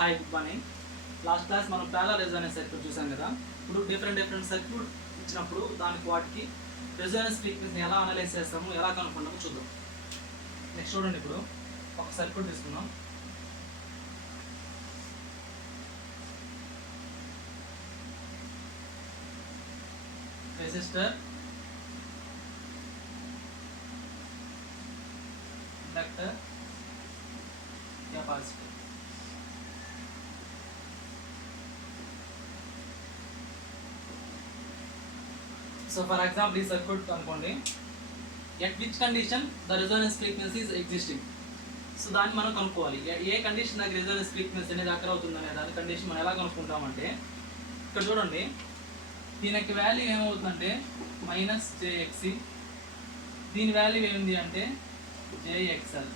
Hi good morning. Last class మనం parallel Resonance circuit చూసాం కదా. ఇప్పుడు డిఫరెంట్ సర్క్యూట్ ఇచ్చినప్పుడు దానికి వాటికి రెజోనెన్స్ ఫ్రీక్వెన్సీని ఎలా అనలైజ్ చేస్తాము, ఎలా కనుక్కుంటామో చూద్దాం. నెక్స్ట్ చూడండి, ఇప్పుడు ఒక సర్క్యూట్ తీసుకుందాం. Resistor, inductor, capacitor. So for example ఈ సర్క్యూట్ అనుకోండి, at which condition the Resonance frequency is existing. So దాన్ని మనం కనుక్కోవాలి. ఏ కండిషన్ దగ్గర రెజోనెన్స్ ఫ్రీక్వెన్సీ అనేది అక్కడ అవుతుందనే దాని కండిషన్ మనం ఎలా కనుక్కుంటామంటే, ఇక్కడ చూడండి, దీనికి వాల్యూ ఏమవుతుందంటే -jXc, దీని వాల్యూ ఏమింది అంటే jXl.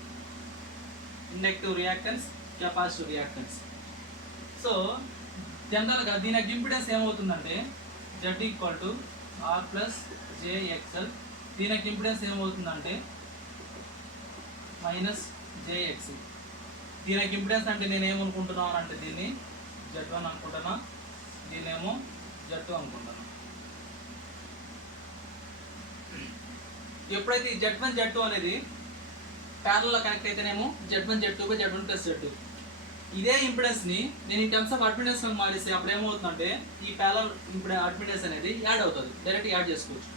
Inductive reactance, capacitive reactance. So జనరల్గా దీని యొక్క ఇంపిడెన్స్ ఏమవుతుందంటే Z = R + jXl. దీని యొక్క ఇంపిడెన్స్ ఏమవుతుందంటే -jXc. దీని యొక్క ఇంపిడెన్స్ అంటే నేను ఏమనుకుంటున్నాను అంటే దీన్ని Z1 అనుకుంటున్నా, దీనేమో Z2 అనుకుంటున్నాను. ఎప్పుడైతే ఈ Z1 Z2 అనేది ప్యారలల్ కనెక్ట్ అయితేనేమో Z1 Z2 Z1 + Z2. ఇదే ఇంపిడెన్స్ని నేను ఈ టర్మ్స్ ఆఫ్ అడ్మిటెన్స్ మారిస్తే అప్పుడు ఏమవుతుందంటే ఈ ప్యారలల్ అడ్మిటెన్స్ అనేది యాడ్ అవుతుంది, డైరెక్ట్ యాడ్ చేసుకోవచ్చు.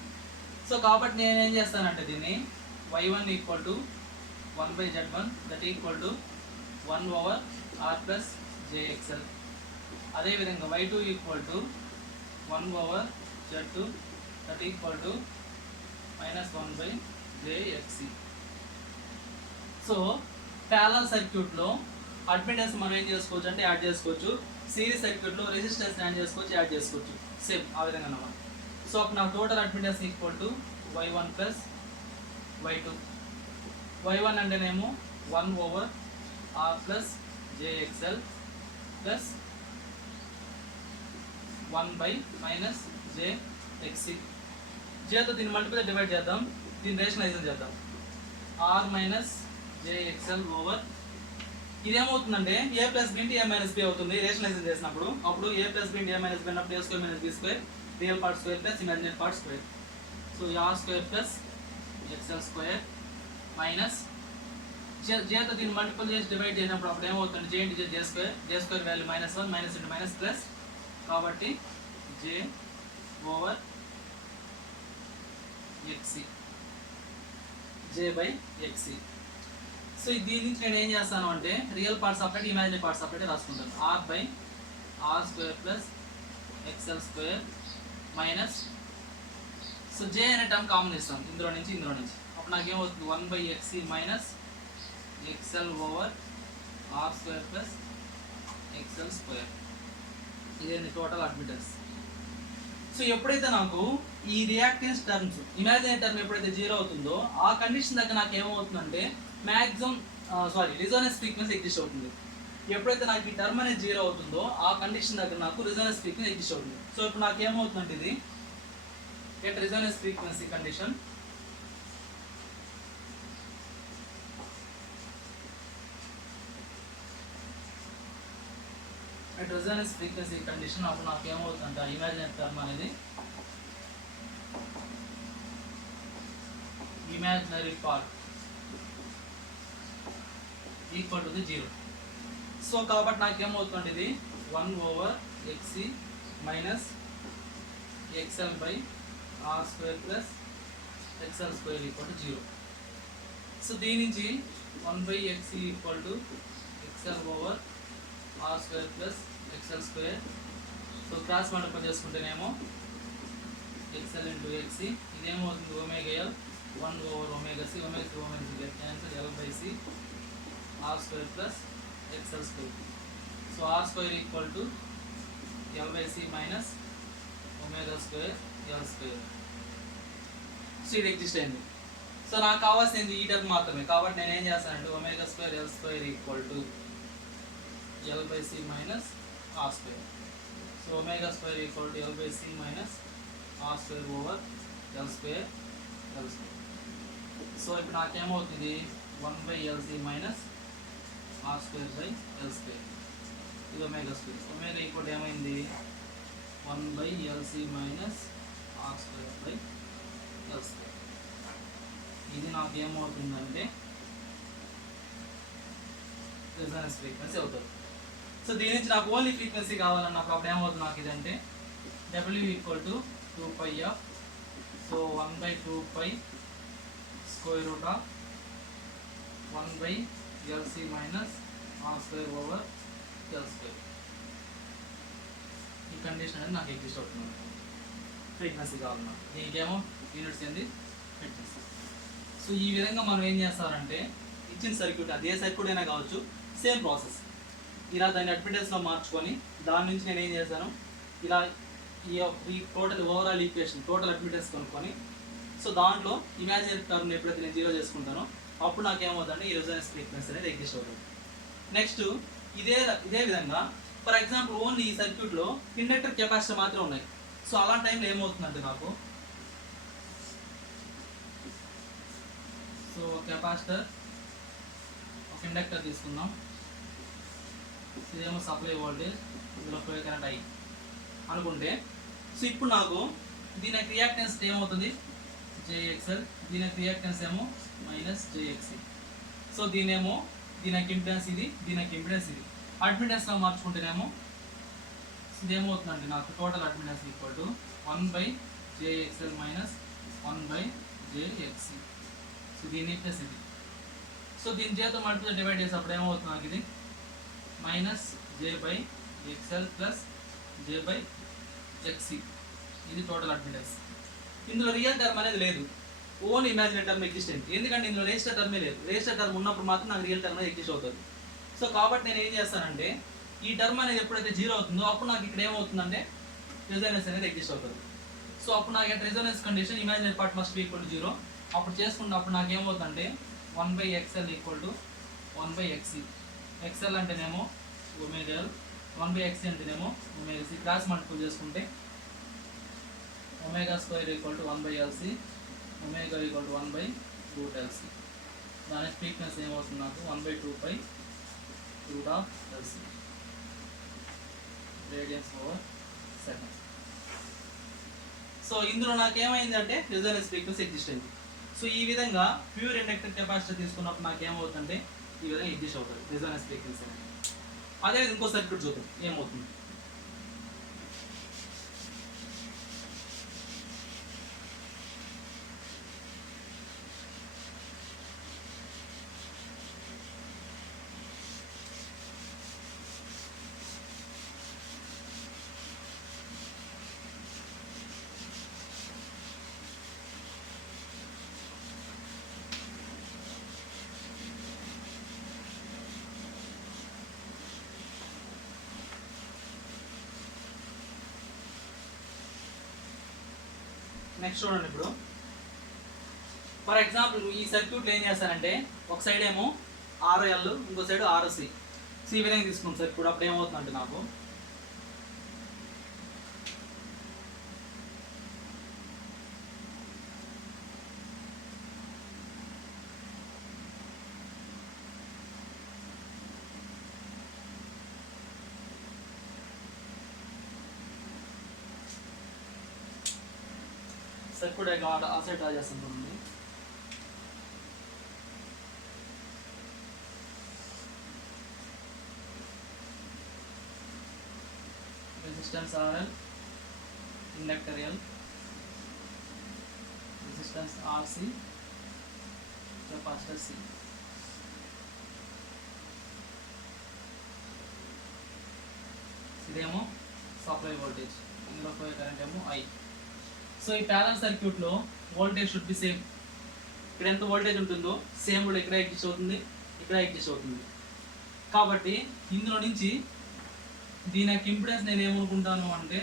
సో కాబట్టి నేను ఏం చేస్తానంటే దీన్ని y1 = 1/Z1 దట్ = 1/R + jXl. అదేవిధంగా y2 = 1/Z2 that = -1/jXc. So parallel సర్క్యూట్లో అడ్మిటెన్స్ మనం ఏం చేసుకోవచ్చు అంటే యాడ్ చేసుకోవచ్చు. సిరీస్ సర్క్యూట్లో రెసిస్టెన్స్ యాడ్ చేసుకోవచ్చు, యాడ్ చేసుకోవచ్చు. సేమ్ ఆ విధంగా అన్నమాట. సో అప్పుడు నాకు టోటల్ అడ్మిటెన్స్ = y1 + y2. y1 అంటేనేమో 1/R + jXl + 1/-jXc. jతో దీన్ని మల్టిపుల్ డివైడ్ చేద్దాం, దీన్ని రేషనలైజ్ చేద్దాం. R - jXl ఓవర్ ఇదేమవుతుందంటే a + b * a - b అవుతుంది రేషనలైజ్ చేసినప్పుడు. అప్పుడు a + b * a - b అన్నప్పుడు a² - b² real part square plus imaginary part square. So r² + xl² minus jతో దీన్ని మల్టిపుల్ చేసి డివైడ్ చేసినప్పుడు అప్పుడు ఏమవుతుంది j × j², j² value -1 minus into minus plus, కాబట్టి j over xc, j/xc. So దీని నుంచి నేను ఏం చేస్తాను అంటే real part separate, imaginary part separate రాసుకుంటాను. r/r² + xl² మైనస్, సో j అనే టర్మ్ కామన్ ఇస్తాం ఇందులో నుంచి. అప్పుడు నాకు ఏమవుతుంది 1/xc minus xl over r² + xl². ఇదేంటి టోటల్ అడ్మిటెన్స్. సో ఎప్పుడైతే నాకు ఈ రియాక్టెన్స్ టర్మ్స్ ఇమాజినరీ టర్మ్ ఎప్పుడైతే 0 అవుతుందో ఆ కండిషన్ దగ్గర నాకు ఏమవుతుందంటే రెజోనెన్స్ ఫ్రీక్వెన్సీ ఎగ్జిస్ట్ అవుతుంది. ఎప్పుడైతే నాకు ఈ టర్మ్ అనేది 0 అవుతుందో ఆ కండిషన్ దగ్గర నాకు రెజోనెన్స్ ఫ్రీక్వెన్సీ ఎగ్జిస్ట్ అవుతుంది. సో ఇప్పుడు నాకు ఏమవుతుందంటే ఇది ఎట్ రెజోనెన్స్ ఫ్రీక్వెన్సీ కండిషన్ అప్పుడు నాకు ఏమవుతుందంటే ఇమాజినరీ టర్మ్ అనేది ఇమాజినరీ పార్ట్ = 0. సో కాబట్టి నాకు ఏమవుతుంది ఇది 1/xc మైనస్ xl/r² + xl² = 0. సో దీని నుంచి 1/xc = xl over r² + xl². So cross multiply చేసుకుంటేనేమో xl × xc, ఇదేమవుతుంది ωl 1/ωc, ωc cancel, l/c r² + xl². So r² = l/c minus ω² l². So ఇది ఎగ్జిస్ట్ అయింది. సో నాకు కావాల్సింది ఈ టర్మ్ మాత్రమే. కాబట్టి నేను ఏం చేస్తానంటే ω² l² = l/c minus r². So ω² l/c minus r² over l². So ఇప్పుడు నాకేమవుతుంది 1/LC మైనస్ r² / L². ఇది ఒమేగా స్క్వేర్. ఒమేగా ఈక్వల్ ఏమైంది 1/LC minus R square by L square. ఇది నాకు ఏమవుతుందంటే రెసొనెన్స్ ఫ్రీక్వెన్సీ అవుతుంది. సో దీని నుంచి నాకు ఓన్లీ ఫ్రీక్వెన్సీ కావాలన్నప్పుడు అప్పుడు ఏమవుతుంది నాకు ఇదంటే W equal to 2πf. So 1/2π square root of 1/LC minus R square over L square. ఈ కండిషన్ అనేది నాకు ఎగ్జిస్ట్ అవుతుంది. ఫ్రీక్వెన్సీ కావాలన్నా దీనికేమో యూనిట్స్ ఏంది ఫ్రీక్వెన్సీ. సో ఈ విధంగా మనం ఏం చేస్తారంటే ఇచ్చిన సర్క్యూట్ అదే సర్క్యూట్ అయినా కావచ్చు, సేమ్ ప్రాసెస్. ఇలా దాన్ని అడ్మిటెన్స్లో మార్చుకొని దాని నుంచి నేను ఏం చేశాను, ఇలా ఈ total overall equation total admittance కొనుక్కొని, సో దాంట్లో ఇమాజినరీ టర్మ్ ఎప్పుడైతే నేను 0 చేసుకుంటానో అప్పుడు నాకు ఏమవుతుందంటే ఈ రెసొనెన్స్ ఫ్రీక్వెన్సీ అనేది ఎగ్జిస్ట్ అవుతుంది. నెక్స్ట్ ఇదే విధంగా ఫర్ ఎగ్జాంపుల్ ఓన్లీ ఈ సర్క్యూట్లో ఇండక్టర్ కెపాసిటర్ మాత్రమే ఉన్నాయి. సో అలాంటి టైంలో ఏమవుతుందంటే నాకు సో కెపాసిటర్ ఒక ఇండక్టర్ తీసుకుందాం, ఇదేమో సప్లై వోల్టేజ్, ఇందులో ఫ్లో కరెంట్ I అనుకుంటే, సో ఇప్పుడు నాకు దీని రియాక్టెన్స్ ఏమవుతుంది JXL, దీని రియాక్టెన్స్ ఏమో -JXC. సో దీని ఇంపిడెన్స్ ఇది, దీని ఇంపిడెన్స్ ఇది. అడ్మిటెన్స్లో మార్చుకుంటేనేమో ఇదేమవుతుందంటే నాకు total admittance equal to 1/JXL minus 1/JXC. So దీని ప్లస్ ఇది. సో దీని చేత మల్టిపుల్ డివైడ్ చేసినప్పుడు ఏమవుతుంది నాకు ఇది -J/XL ప్లస్ J/XC. ఇది టోటల్ అడ్మిటెన్స్. ఇందులో రియల్ టర్మ్ అనేది లేదు, ఓన్లీ ఇమాజినరీ టర్మ్ ఎగ్జిస్టెంట్. ఎందుకంటే ఇందులో రేజిస్టర్ టర్మే లేదు. రేజిస్టర్ టర్మ్ ఉన్నప్పుడు మాత్రం నాకు రియల్ టర్మ్ అనేది ఎగ్జిస్ట్ అవుతుంది. సో కాబట్టి నేను ఏం చేస్తానంటే ఈ టర్మ్ అనేది ఎప్పుడైతే 0 అవుతుందో అప్పుడు నాకు ఇక్కడ ఏమవుతుందంటే రెసొనెన్స్ అనేది ఎగ్జిస్ట్ అవుతుంది. సో అప్పుడు నాకు resonance condition imaginary part must be equal to 0. అప్పుడు చేసుకున్నప్పుడు నాకు ఏమవుతుందంటే 1/XL equal to 1/XC. XL అంటేనేమో ఒమేగా, 1/XC అంటేనేమో ఒమేగా C. క్రాస్ మల్టిపుల్ చేసుకుంటే omega square equal to 1/LC, omega equal to 1/√LC. దాని ఫ్రీక్వెన్సీ ఏమవుతుంది నాకు 1/2π root of LC radians over second. So ఇందులో నాకు ఏమైందంటే రెసొనెన్స్ ఫ్రీక్వెన్సీ ఎగ్జిస్ట్ అయింది. సో ఈ విధంగా ప్యూర్ ఇండక్టర్ కెపాసిటర్ తీసుకున్నప్పుడు నాకు ఏమవుతుందంటే ఈ విధంగా ఎగ్జిస్ట్ అవుతుంది రెసొనెన్స్ ఫ్రీక్వెన్సీ అనేది. అదే ఇంకో సర్క్యూట్ చూద్దాం ఏమవుతుంది. నెక్స్ట్ చూడండి, ఇప్పుడు ఫర్ ఎగ్జాంపుల్ ఈ సర్క్యూట్లో ఏం చేస్తానంటే ఒక సైడ్ ఏమో RL, ఇంకో సైడ్ RC. సో ఈ విధంగా తీసుకుంటాం సర్క్యూట్. అప్పుడు ఏమవుతుందంటే నాకు సర్క్యూట్ ఆ సైడ్ డ్రా చేస్తాను. Resistance RL, inductor L, resistance RC, capacitor C. ఇదేమో సప్లై వోల్టేజ్, ఇందులో పోయే కరెంట్ ఏమో I. సో ఈ ప్యారలల్ సర్క్యూట్లో వోల్టేజ్ షుడ్ బి సేమ్. ఇక్కడ ఎంత వోల్టేజ్ ఉంటుందో సేమ్ కూడా ఇక్కడ ఎగ్జిస్ట్ అవుతుంది, ఇక్కడ ఎగ్జిస్ట్ అవుతుంది. కాబట్టి ఇందులో నుంచి దీని యొక్క ఇంపిడెన్స్ నేను ఏమనుకుంటాను అంటే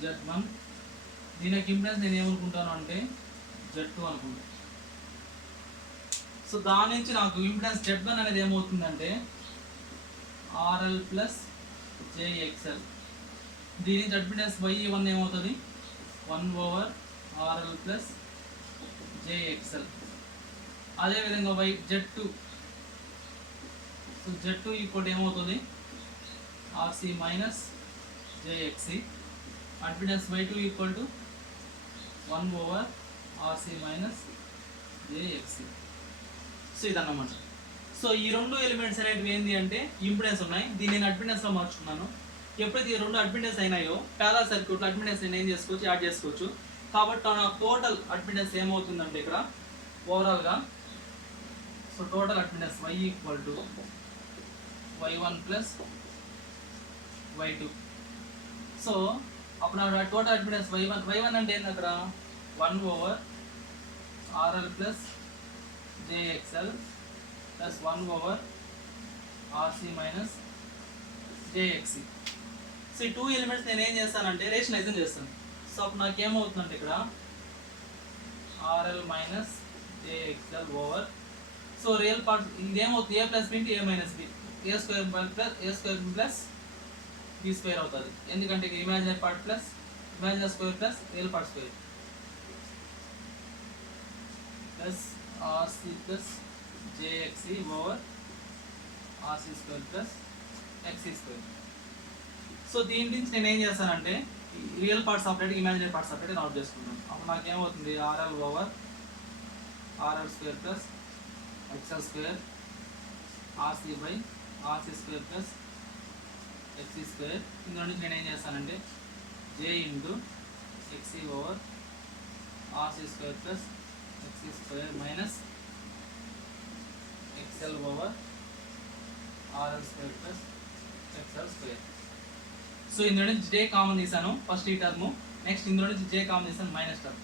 Z1, దీని యొక్క ఇంపిడెన్స్ నేను ఏమనుకుంటాను అంటే Z2 అనుకుంటాను. సో దాని నుంచి నాకు ఇంపిడెన్స్ Z1 అనేది ఏమవుతుందంటే RL ప్లస్ JXL. దీని నుంచి అడ్మిటెన్స్ Y1 ఏమవుతుంది 1/RL ప్లస్ JXL. అదేవిధంగా Z2, సో Z2 ఈక్వల్ ఏమవుతుంది RC minus JXC. Admittance Y2 equal to 1 over RC minus JXC. So ఇదన్నమాట. సో ఈ రెండు ఎలిమెంట్స్ అనేటివి ఏంటి అంటే ఇంపిడెన్స్ ఉన్నాయి. దీన్ని నేను అడ్మిటెన్స్లో మార్చుకున్నాను. ఎప్పుడైతే ఈ రెండు అడ్మిటెన్స్ అయినాయో ప్యారలల్ సర్క్యూట్లో అడ్మిటెన్స్ నేను ఏం చేసుకోవచ్చు, యాడ్ చేసుకోవచ్చు. కాబట్టి నా టోటల్ అడ్మిటెన్స్ ఏమవుతుందంటే ఇక్కడ ఓవరాల్గా, so total admittance Y equal to Y1 plus Y2. So అప్పుడు నా టోటల్ అడ్మిటెన్స్ Y1 అంటే ఏంటి అక్కడ 1 over RL plus JXL plus 1 over RC minus JXC. So ఈ టూ ఎలిమెంట్స్ నేను ఏం చేస్తానంటే రేషనలైజేషన్ చేస్తాను. సో అప్పుడు నాకు ఏమవుతుందంటే ఇక్కడ RL minus JXL over, so real part ఇదేమవుతుంది A plus B into A minus B, A square plus B square అవుతుంది. ఎందుకంటే imaginary part plus imaginary square plus real part square plus RC plus JXC over RC square plus XC square. So దీని నుంచి నేను ఏం చేస్తానంటే real part separate imaginary part separate note చేసుకుంటాను. అప్పుడు నాకు ఏమవుతుంది RL over RL square plus XL square RC by RC square plus XC square. ఇందులో నుంచి నేను ఏం చేస్తానంటే J into XC over RC square plus XC square minus XL over RL square plus XL square. So ఇందులో నుంచి J common తీసాను ఫస్ట్ ఈ term, next ఇందులో నుంచి J కామన్ తీసాను మైనస్ టర్మ్.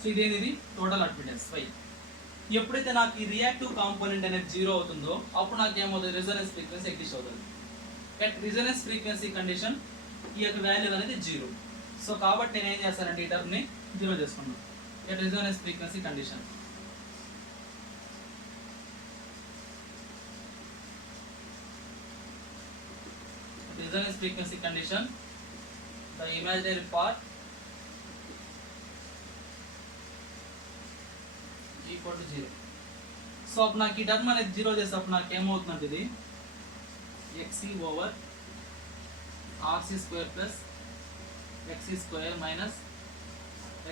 సో ఇదేది టోటల్ అడ్మిటెన్స్ Y. ఎప్పుడైతే నాకు ఈ రియాక్టివ్ కాంపోనెంట్ అనేది 0 అవుతుందో అప్పుడు నాకు ఏమవుతుంది, రెసొనెన్స్ ఫ్రీక్వెన్సీ ఎగ్జిస్ట్ అవుతుంది. అట్ రెసొనెన్స్ ఫ్రీక్వెన్సీ కండిషన్ ఈ యొక్క వాల్యూ అనేది 0. సో కాబట్టి నేను ఏం చేస్తానంటే ఈ టర్మ్ని 0 చేసుకున్నాను. At resonance frequency condition. Resonance frequency condition, the imaginary part equal to 0. సో అప్పుడు నాకు ఈ టర్మ్ అనేది 0 చేస్తే అప్పుడు నాకు ఏమవుతుందంటే ఇది XC over RC square plus XC square minus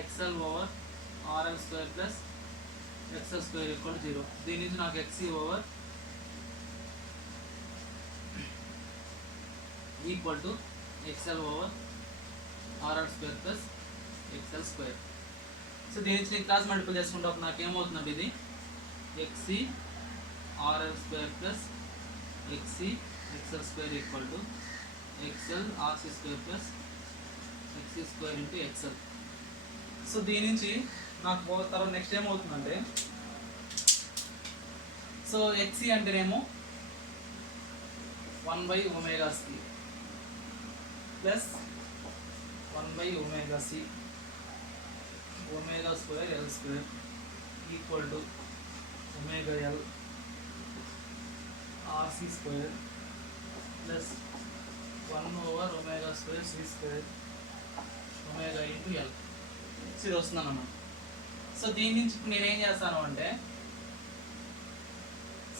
XL over RL square plus XL square equal to 0. దీని నుంచి నాకు XC over equal to XL over RL square plus XL square. So దీని నుంచి నేను క్రాస్ మల్టిపుల్ చేసుకుంటే నాకు ఏమవుతుందంటే ఇది XC RL square plus XC XL square equal to XL RC square plus XC square into XL. So దీని నుంచి నాకు తర్వాత నెక్స్ట్ ఏమవుతుందంటే, సో XC అంటేనేమో 1/ωc plus 1/ωc omega square L square equal to omega L RC square plus 1 over omega square C square omega into L. So ఇది వస్తుందన్నమాట. సో దీని నుంచి ఇప్పుడు నేను ఏం చేస్తాను అంటే,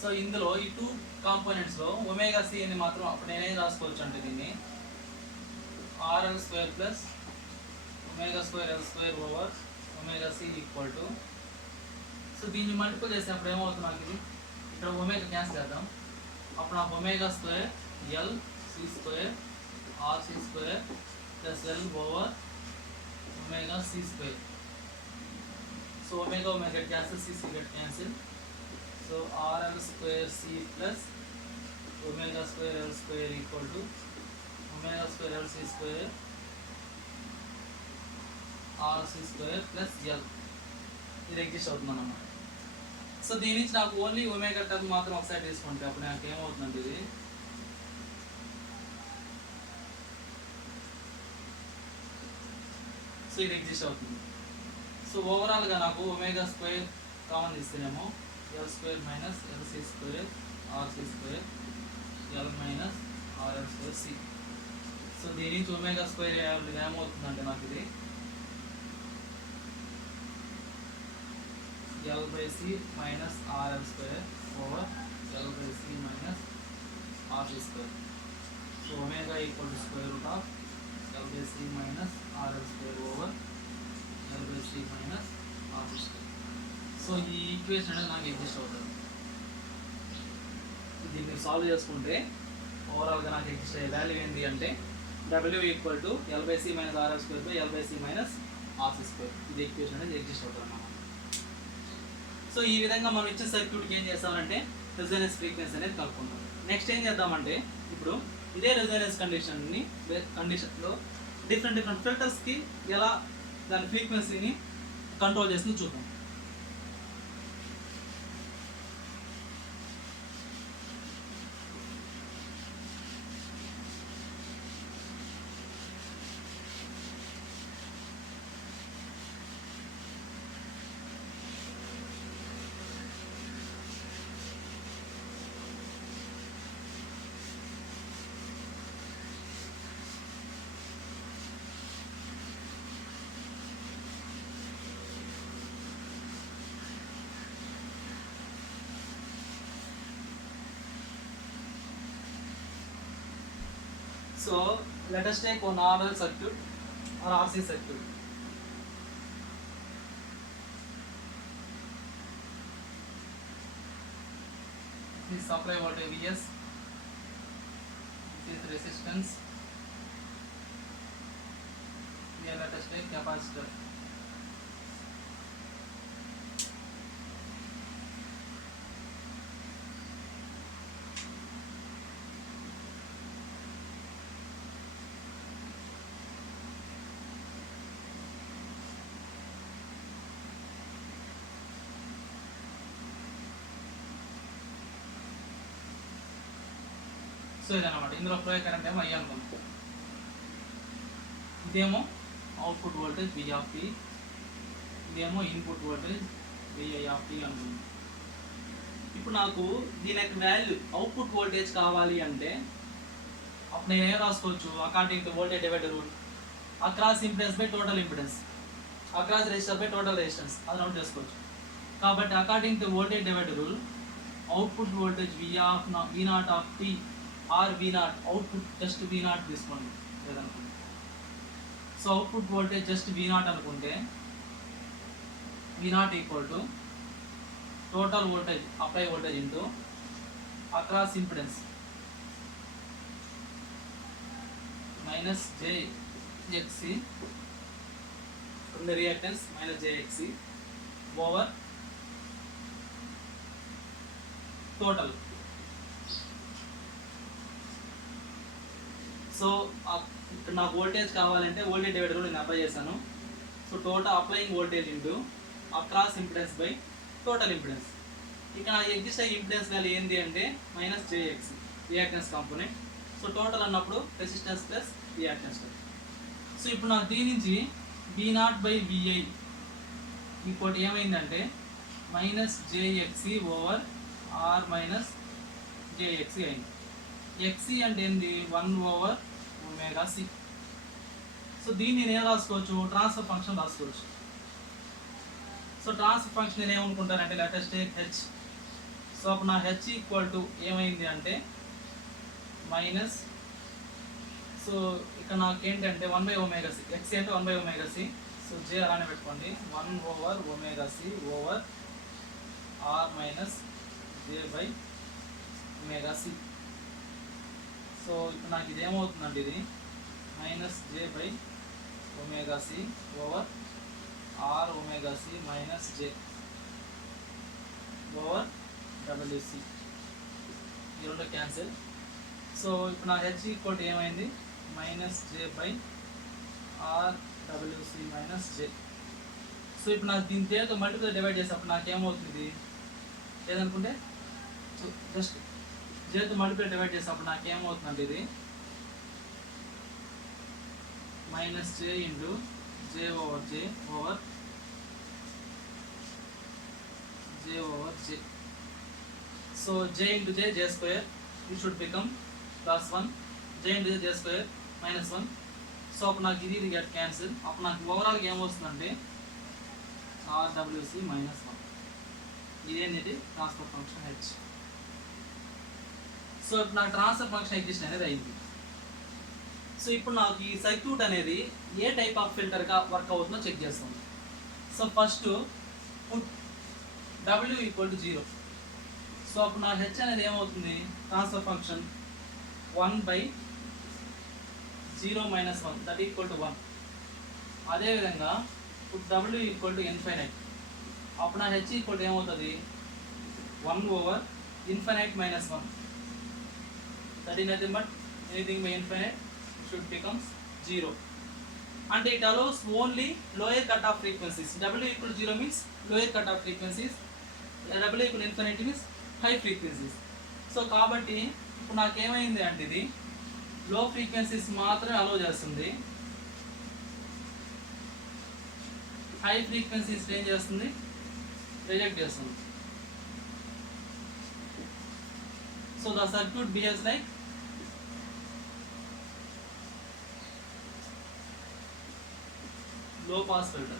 సో ఇందులో ఈ టూ కాంపోనెంట్స్లో ఒమేగా C అని మాత్రం అప్పుడు నేనేం రాసుకోవచ్చు అంటే దీన్ని RL square plus omega square L square over omega C equal to, so దీన్ని మల్టిపుల్ చేస్తే అప్పుడు ఏమవుతుంది నాకు ఇది ఇక్కడ ఒమేగా క్యాన్సిల్ చేద్దాం. అప్పుడు నాకు omega square L C square RC square plus L over omega C square. So omega get cancel, C get cancel. So RL square C plus omega square L square equal to omega square L C square RC square plus L. ఇది ఎగ్జిస్ట్ అవుతుంది అన్నమాట. సో దీని నుంచి నాకు only omega term మాత్రం ఒకసారి తీసుకుంటే అప్పుడు నాకు ఏమవుతుందంటే ఇది సో ఇది ఎగ్జిస్ట్ అవుతుంది. సో ఓవరాల్గా నాకు ఒమేగా స్క్వేర్ కామన్ తీస్తేనేమో L square minus LC square RC square L minus RL square C. So దీని నుంచి ఒమేగా స్క్వేర్ ఏమవుతుందంటే నాకు ఇది L/C minus RL square over L/C minus RC square. So omega equal to square root of L by C minus RL square over L by C minus R square. So ఈ equation అనేది నాకు exist అవుతుంది. దీన్ని సాల్వ్ చేసుకుంటే ఓవరాల్గా నాకు ఎగ్జిస్ట్ అయ్యే value ఏంటి అంటే W equal to L by C minus RL square by L by C minus R C square. ఇది ఈక్వేషన్ అనేది ఎగ్జిస్ట్ అవుతుంది అన్నమాట. సో ఈ విధంగా మనం ఇచ్చిన సర్క్యూట్కి ఏం చేస్తామంటే రెజోనెన్స్ ఫ్రీక్వెన్సీ అనేది కనుక్కుంటాం. నెక్స్ట్ ఏం చేద్దామంటే ఇప్పుడు ఇదే రెజోనెన్స్ కండిషన్లో డిఫరెంట్ ఫిల్టర్స్కి ఎలా దాని ఫ్రీక్వెన్సీని కంట్రోల్ చేస్తుందో చూద్దాం. So let us take one RL circuit or RC circuit. This is supply voltage Vs, this is resistance. Here let us take capacitor. So ఇదన్నమాట. ఇందులో ఫ్లో కరెంట్ ఏమో ఐ అనుకుంటాం. ఇదేమో output voltage V of T, ఇదేమో input voltage VI of T అనుకుంటాం. ఇప్పుడు నాకు దీని యొక్క వాల్యూ అవుట్పుట్ వోల్టేజ్ కావాలి అంటే అప్పుడు నేను ఏం రాసుకోవచ్చు? According to voltage divider rule, across impedance by total impedance, across resistor by total resistance, అది నోట్ చేసుకోవచ్చు. కాబట్టి according to voltage divider rule output voltage V naught of T or V naught, output just V naught తీసుకోండి లేదనుకోండి. So output voltage just V naught అనుకుంటే V naught equal to total voltage apply voltage into across impedance minus JXC reactance minus JXC over total. సో ఇక్కడ నాకు వోల్టేజ్ కావాలంటే voltage divider నేను అప్లై చేశాను. So total applying voltage into across impedance by total impedance. ఇక్కడ నాకు ఎగ్జిస్ట్ అయ్యే ఇంపిడెన్స్ వాల్యూ ఏంటి అంటే minus JX reactance component. So total అన్నప్పుడు రెసిస్టెన్స్ ప్లస్ రియాక్టెన్స్. సో ఇప్పుడు నాకు దీని నుంచి వి నాట్ బై విఐ ఇంకోటి ఏమైందంటే minus JXC over R minus జేఎక్సి అయింది. ఎక్సి అంటే ఏంది? 1 ఓవర్ ఒమేగా సి. సో దీన్ని నేను రాసుకోవచ్చు, ట్రాన్స్ఫర్ ఫంక్షన్ రాసుకోవచ్చు. సో ట్రాన్స్ఫర్ ఫంక్షన్ నేను ఏమనుకుంటానంటే లెటెస్ట్ టేక్ హెచ్. సో అప్పుడు నా హెచ్ ఈక్వల్ టు ఏమైంది అంటే మైనస్, సో ఇక్కడ నాకు ఏంటంటే 1 బై ఒమేగా సి, ఎక్సీ అంటే 1 by omega C. So J అలానే పెట్టుకోండి, 1 over omega C over R minus J by omega C. So ఇప్పుడు నాకు ఇది ఏమవుతుందంటే ఇది minus J by omega C over R omega C minus J over W C. ఈ రెండు క్యాన్సిల్. సో ఇప్పుడు నా హెచ్ ఈక్వల్ టు ఏమైంది? Minus J by R W C minus J. So ఇప్పుడు నాకు దీని తేలిక మల్టిపుల్ డివైడ్ చేసేప్పుడు నాకేమవుతుంది లేదనుకుంటే జస్ట్ జేతో మల్టిపుల్ డివైడ్ చేసినప్పుడు నాకేమవుతుందంటే ఇది మైనస్ జే ఇంటూ జే ఓవర్ జే ఓవర్ J. So J into J J square, it should become plus 1, J into J square minus 1. So అప్పుడు నాకు ఇది గెట్ క్యాన్సిల్. అప్పుడు నాకు ఓవరాల్గా ఏమొస్తుందంటే ఆర్డబ్ల్యూసి మైనస్ 1. ఇదేంటి? Transfer function H. సో ఇప్పుడు నాకు ట్రాన్స్ఫర్ ఫంక్షన్ ఎగ్జిస్ట్ అనేది అయింది. సో ఇప్పుడు నాకు ఈ సర్క్యూట్ అనేది ఏ టైప్ ఆఫ్ ఫిల్టర్గా వర్క్ అవుతుందో చెక్ చేస్తాం. So first put W equal to 0. సో అప్పుడు నా హెచ్ అనేది ఏమవుతుంది, transfer function 1/0 - 1 that equal to 1. అదేవిధంగా put W equal to infinite. అప్పుడు నా హెచ్ ఈక్వల్ టు ఏమవుతుంది, 1/∞ - 1 that is nothing but anything by infinite should becomes 0. And it allows only lower cutoff frequencies. W equal to 0 means lower cutoff frequencies. W equal to infinity means high frequencies. So కాబట్టి ఇప్పుడు నాకేమైంది అంటే ఇది లో ఫ్రీక్వెన్సీస్ మాత్రమే అలో చేస్తుంది, high frequencies ఏం చేస్తుంది, రిజెక్ట్ చేస్తుంది. So the circuit behaves like low pass filter.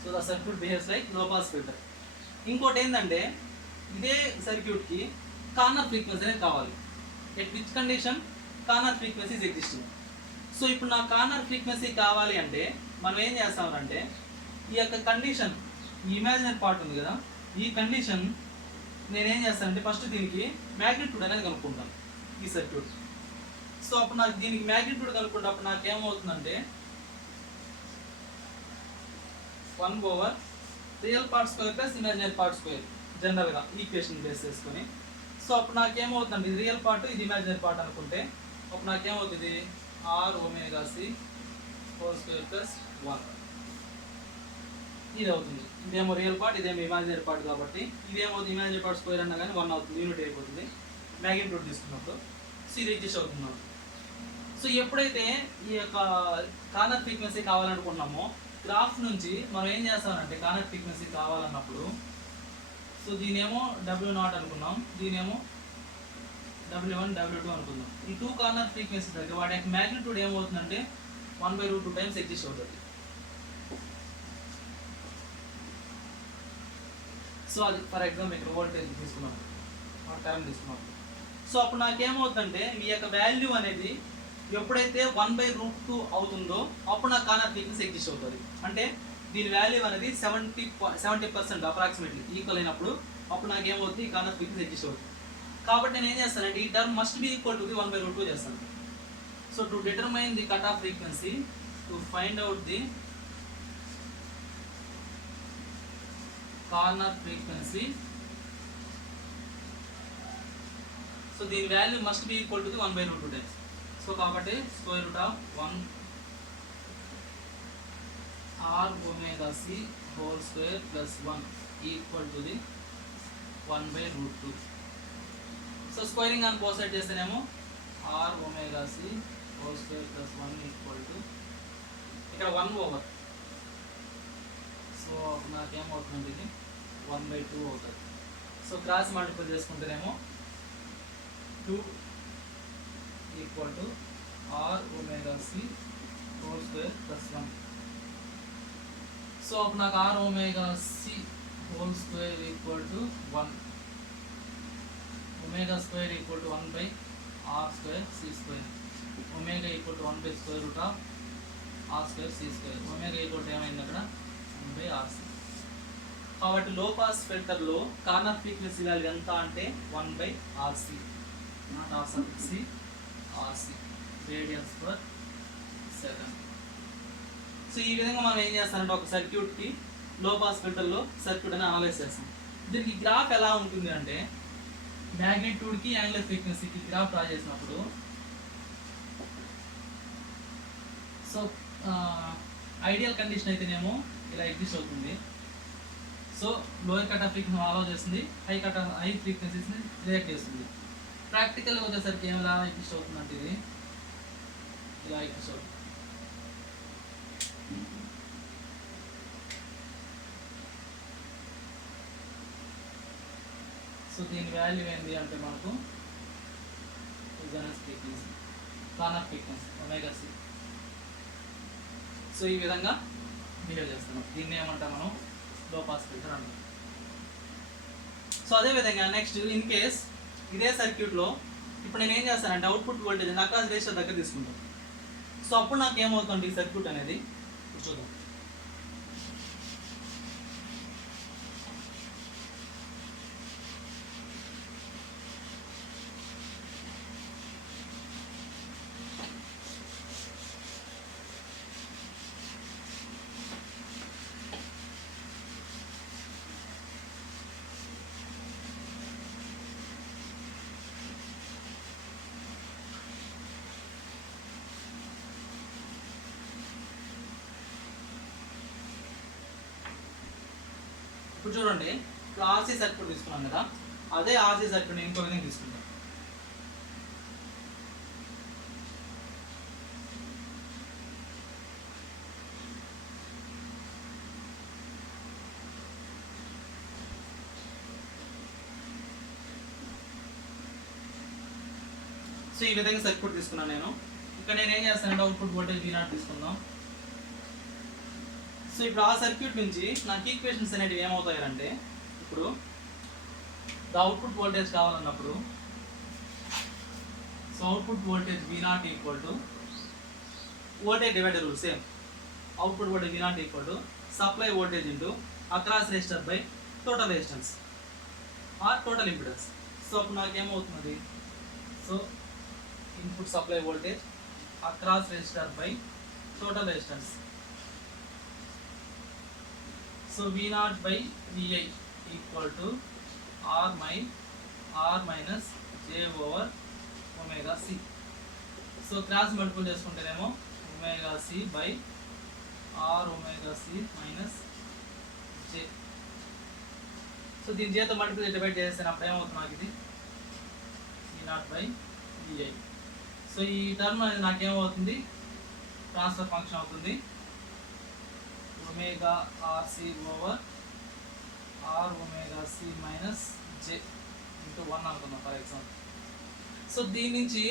So the circuit behaves like low pass filter. ఇంకోటి ఏంటంటే ఇదే సర్క్యూట్కి కార్నర్ ఫ్రీక్వెన్సీ అనేది కావాలి. At which condition corner frequency is existing. So ఇప్పుడు నా కార్నర్ ఫ్రీక్వెన్సీ కావాలి అంటే మనం ఏం చేస్తామంటే ఈ యొక్క కండిషన్, ఈ ఇమాజినరీ పార్ట్ ఉంది కదా, ఈ కండిషన్ నేనేం చేస్తానంటే ఫస్ట్ దీనికి మ్యాగ్నిట్యూడ్ అనేది కనుక్కుంటాను ఈ సర్క్యూట్. సో అప్పుడు నాకు దీనికి మ్యాగ్నిట్యూడ్ కనుక్కున్నప్పుడు నాకు ఏమవుతుందంటే 1/, real part square plus imaginary part square జనరల్గా ఈక్వేషన్ బేస్ చేసుకొని. సో అప్పుడు నాకేమవుతుందండి, ఇది రియల్ పార్ట్ ఇది ఇమాజినరీ పార్ట్ అనుకుంటే అప్పుడు నాకేమవుతుంది r⍵c² + 1 ఇది అవుతుంది. ఇదేమో రియల్ పార్ట్, ఇదేమో ఇమాజినరీ పార్ట్ కాబట్టి ఇదేమవుతుంది ఇమాజినరీ పార్ట్ స్క్వేర్ అన్నా కానీ 1 అవుతుంది, యూనిట్ అయిపోతుంది మ్యాగ్నిట్యూడ్ తీసుకున్నప్పుడు. సో ఇది అడ్జస్ట్ అవుతున్నాం. సో ఎప్పుడైతే ఈ యొక్క కార్నర్ ఫ్రీక్వెన్సీ కావాలనుకున్నామో గ్రాఫ్ నుంచి మనం ఏం చేస్తామంటే కార్నర్ ఫ్రీక్వెన్సీ కావాలన్నప్పుడు సో దీనేమో W0 అనుకున్నాం, దీనేమో W1 W2 అనుకుందాం. ఈ 2 కార్నర్ ఫ్రీక్వెన్సీ దగ్గర వాటి యొక్క మ్యాగ్నిట్యూడ్ ఏమవుతుందంటే 1/√2 టైమ్స్ ఎగ్జిస్ట్ అవుతుంది. సో అది ఫర్ ఎగ్జాంపుల్ ఇక్కడ వోల్టేజ్ తీసుకున్నాం, కరెంట్ తీసుకున్నాం. సో అప్పుడు నాకేమవుతుందంటే ఈ యొక్క వాల్యూ అనేది ఎప్పుడైతే 1/√2 అవుతుందో అప్పుడు నాకు కార్నర్ ఫ్రీక్వెన్సీ ఎగ్జిస్ట్ అవుతుంది. అంటే దీని వాల్యూ అనేది 70% అప్రాక్సిమేట్లీ ఈక్వల్ అయినప్పుడు అప్పుడు నాకు ఏమవుతుంది, ఈ కార్నర్ ఫ్రీక్వెన్సీ ఎగ్జిస్ట్ అవుతుంది. కాబట్టి నేను ఏం చేస్తానంటే ఈ term must be equal to the 1/√2 చేస్తాను. So to determine the cut off frequency, to find out the corner frequency, so దీని value must be equal to the 1/√2 times. So కాబట్టి √1 r⍵c² + 1 equal to the 1/√2. So squaring అని both side చేస్తేనేమో r⍵c² + 1 equal to ఇక్కడ 1/. సో నాకేమవుతుంది, ఇది 1/2 అవుతుంది. So cross multiple చేసుకుంటేనేమో 2 equal to r⍵c² + 1. So అప్పుడు నాకు r⍵c² equal to 1, ω² equal to 1/r²c², ω equal to 1/√r²c², ω equal to ఏమైంది అక్కడ 1/rc. కాబట్టి లో పాస్ ఫిల్టర్లో కార్నర్ ఫ్రీక్వెన్సీ వాల్యూ ఎంత అంటే 1/rc, not r⍵c, rc radians per second. So ఈ విధంగా మనం ఏం చేస్తామంటే ఒక సర్క్యూట్కి లో పాస్ ఫిల్టర్లో సర్క్యూట్ అని అనలైజ్ చేస్తాం. దీనికి గ్రాఫ్ ఎలా ఉంటుంది అంటే మ్యాగ్నిట్యూడ్కి యాంగులర్ ఫ్రీక్వెన్సీకి గ్రాఫ్ డ్రా చేసినప్పుడు సో ఐడియల్ కండిషన్ అయితేనేమో ఇలా ఎగ్జిస్ట్ అవుతుంది. So lower cut off frequency allow చేస్తుంది, హై ఫ్రీక్వెన్సీస్ని రిజెక్ట్ చేస్తుంది. ప్రాక్టికల్గా వచ్చేసరికి ఏమైనా ఎగ్జిస్ట్ అవుతుందంటే ఇది ఇలా ఎగ్జిస్ట్ అవుతుంది. సో దీని వాల్యూ ఏంటి అంటే మనకు resonance frequency, corner frequency ω/c. So ఈ విధంగా బిహేవ్ చేస్తున్నాం. దీన్ని ఏమంటాం మనం లో పాస్ ఫిల్టర్ అంటాం. సో అదేవిధంగా నెక్స్ట్ ఇన్ కేస్ ఇదే సర్క్యూట్లో ఇప్పుడు నేను ఏం చేస్తానంటే అవుట్పుట్ వోల్టేజ్ అక్రాస్ రెసిస్టర్ దగ్గర తీసుకుంటాను. సో అప్పుడు నాకు ఏమవుతుంది ఈ సర్క్యూట్ అనేది చూద్దాం. ఇప్పుడు చూడండి, ఇప్పుడు ఆర్సీ సర్క్యూట్ తీసుకున్నాం కదా, అదే ఆర్సీ సర్క్యూట్ ఇంకో విధంగా తీసుకుంటాం. సో ఈ విధంగా సర్క్యూట్ తీసుకున్నాను నేను. ఇక్కడ నేను ఏం చేస్తానంటే అవుట్పుట్ వోల్టేజ్ V0 తీసుకుందాం. సో ఇప్పుడు ఆ సర్క్యూట్ నుంచి నాకు ఈక్వేషన్స్ అనేటివి ఏమవుతాయంటే, ఇప్పుడు ద అవుట్పుట్ వోల్టేజ్ కావాలన్నప్పుడు so output voltage V0 equal to voltage divider rule same. Output voltage V0 equal to supply voltage into across resistor by total resistance or total impedance. So అప్పుడు నాకు ఏమవుతుంది, so input supply voltage across resistor by total resistance. So V0 by Vi equal to R minus J over omega C. So cross multiple చేసుకుంటేనేమో omega C by R omega C minus J. So దీని చేత multiple divide చేసినప్పుడు ఏమవుతుంది నాకు ఇది V0 by Vi. So ఈ టర్మ్ అనేది నాకేమవుతుంది, ట్రాన్స్ఫర్ ఫంక్షన్ అవుతుంది omega RC over R omega C minus J into 1 అనుకుందాం ఫర్ ఎగ్జాంపుల్. సో దీని నుంచి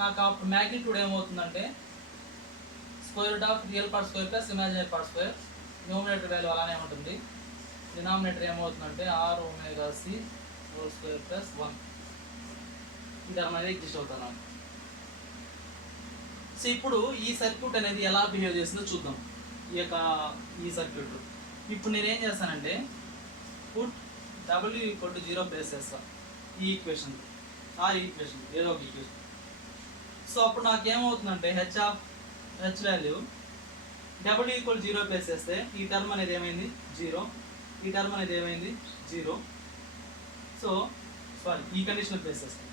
నాకు ఆ మ్యాగ్నిట్యూడ్ ఏమవుతుందంటే square root of real part square plus imaginary part square. Numerator value అలానే ఉంటుంది, డినామినేటర్ ఏమవుతుందంటే R omega C whole square plus 1. ఇది అనేది ఎగ్జిస్ట్ అవుతాను. సో ఇప్పుడు ఈ సర్క్యూట్ అనేది ఎలా బిహేవ్ చేస్తుందో చూద్దాం. ఈ సర్క్యూట్ ఇప్పుడు నేనేం చేస్తానంటే పుట్ W ఈక్వల్ టు 0 ప్లేస్ చేస్తాను ఈ ఈక్వేషన్ ఏదో ఒక ఈక్వేషన్. సో అప్పుడు నాకు ఏమవుతుందంటే హెచ్ వాల్యూ W ఈక్వల్ 0 ప్లేస్ చేస్తే ఈ టర్మ్ అనేది ఏమైంది 0, ఈ టర్మ్ అనేది ఏమైంది 0. సో సారీ ఈ కండిషన్ ప్లేస్ చేస్తాను,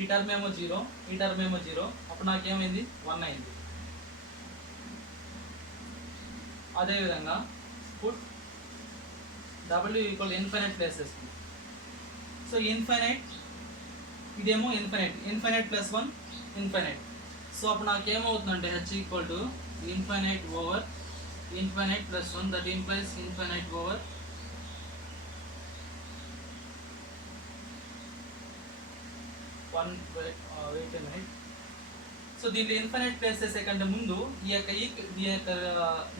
ఈ టర్మ్ ఏమో 0, ఈ టర్మ్ ఏమో 0, అప్పుడు నాకేమైంది 1 అయింది. అదేవిధంగా put W equal infinite place చేస్తుంది. సో ఇన్ఫైనైట్ ఇదేమో ఇన్ఫైనైట్ ప్లస్ 1 ఇన్ఫైనైట్. సో అప్పుడు నాకేమవుతుందంటే H equal to infinite over infinite plus 1, that implies infinite over wait a minute. So దీంట్లో ఇన్ఫైనైట్ ప్లేస్ చేసే కంటే ముందు ఈ యొక్క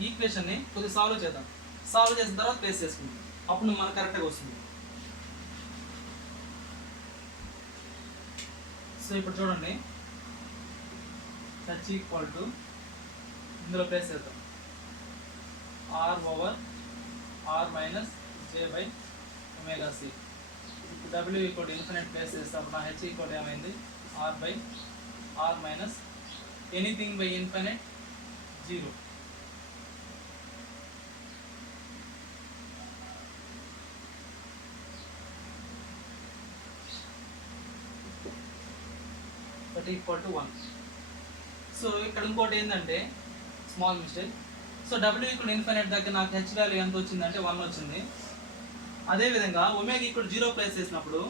ఈక్వేషన్ని కొద్దిగా సాల్వ్ చేద్దాం. సాల్వ్ చేసిన తర్వాత ప్లేస్ చేసుకుందాం, అప్పుడు మనకు కరెక్ట్గా వస్తుంది. సో ఇప్పుడు చూడండి, హెచ్ ఈక్వల్ టు ఇందులో ప్లేస్ చేద్దాం R over R minus J by omega C. ఇప్పుడు W equal to infinite place చేస్తే అప్పుడు నా హెచ్ ఈక్వల్ ఏమైంది R by R minus anything by infinite 0. That equal to 1. సో ఇక్కడ ఇంకోటి ఏంటంటే small mistake. So W equal infinite దగ్గర నాకు హెచ్ వాల్యూ ఎంత వచ్చిందంటే 1 వచ్చింది. అదేవిధంగా ఒమేగా ఈక్వల్ 0 ప్లేస్ చేసినప్పుడు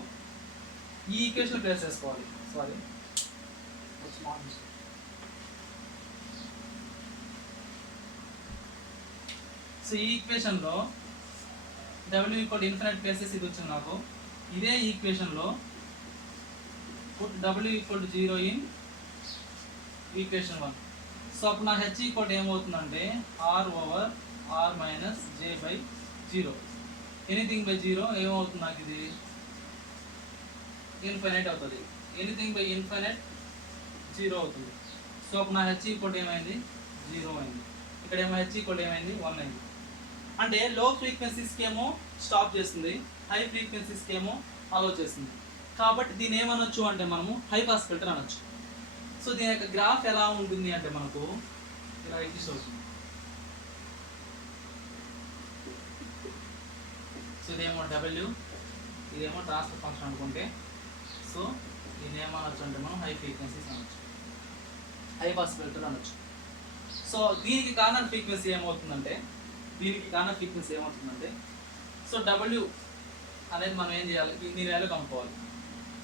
ఈ ఈక్వేషన్ ప్లేస్ చేసుకోవాలి. Sorry small mistake. సో ఈ ఈక్వేషన్లో W ఈక్వల్ ఇన్ఫినైట్ ప్లేసెస్ ఇది వచ్చింది నాకు. ఇదే ఈక్వేషన్లో put W equal to 0 in equation 1. So అప్పుడు నా హెచ్ ఈక్వల్ ఏమవుతుందంటే R over R minus J by 0. Anything by 0 ఏమవుతుంది నాకు ఇది ఇన్ఫైనైట్ అవుతుంది. ఎనీథింగ్ బై ఇన్ఫైనైట్ 0 అవుతుంది. సో అప్పుడు నా హెచ్ ఈక్వల్ ఏమైంది 0 అయింది. ఇక్కడ ఏమో హెచ్ ఈక్వల్ ఏమైంది 1 అయింది. అంటే లో ఫ్రీక్వెన్సీస్కి ఏమో స్టాప్ చేస్తుంది, హై ఫ్రీక్వెన్సీస్కి ఏమో అలో చేస్తుంది. కాబట్టి దీని ఏమనొచ్చు అంటే మనము హై పాస్ ఫిల్టర్ అనొచ్చు. సో దీని యొక్క గ్రాఫ్ ఎలా ఉంటుంది అంటే మనకు ఇలా ఎగ్జిస్ట్ అవుతుంది. సో ఇదేమో డబ్ల్యూ, ఇదేమో ట్రాన్స్ఫర్ ఫంక్షన్ అనుకుంటే, సో దీని ఏమనొచ్చు అంటే మనం హై ఫ్రీక్వెన్సీస్ అనొచ్చు, హై పాస్ ఫిల్టర్ అనొచ్చు. సో దీనికి కార్నర్ ఫ్రీక్వెన్సీ ఏమవుతుందంటే సో డబ్ల్యూ అనేది మనం ఏం చేయాలి, దీని వాల్యూ కనుక్కోవాలి.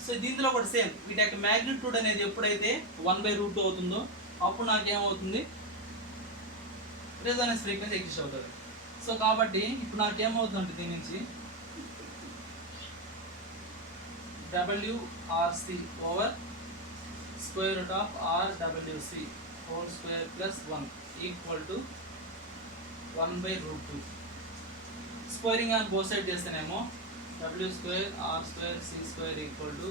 సో దీంట్లో కూడా సేమ్, వీటి యొక్క మ్యాగ్నిట్యూడ్ అనేది ఎప్పుడైతే 1/√2 అవుతుందో అప్పుడు నాకేమవుతుంది, రెజోనెన్స్ ఫ్రీక్వెన్సీ ఎగ్జిస్ట్ అవుతుంది. సో కాబట్టి ఇప్పుడు నాకేమవుతుందంటే దీని నుంచి WRC over √RWC whole square plus 1 equal to 1/√2. Squaring on both side చేస్తేనేమో W² R² C² equal to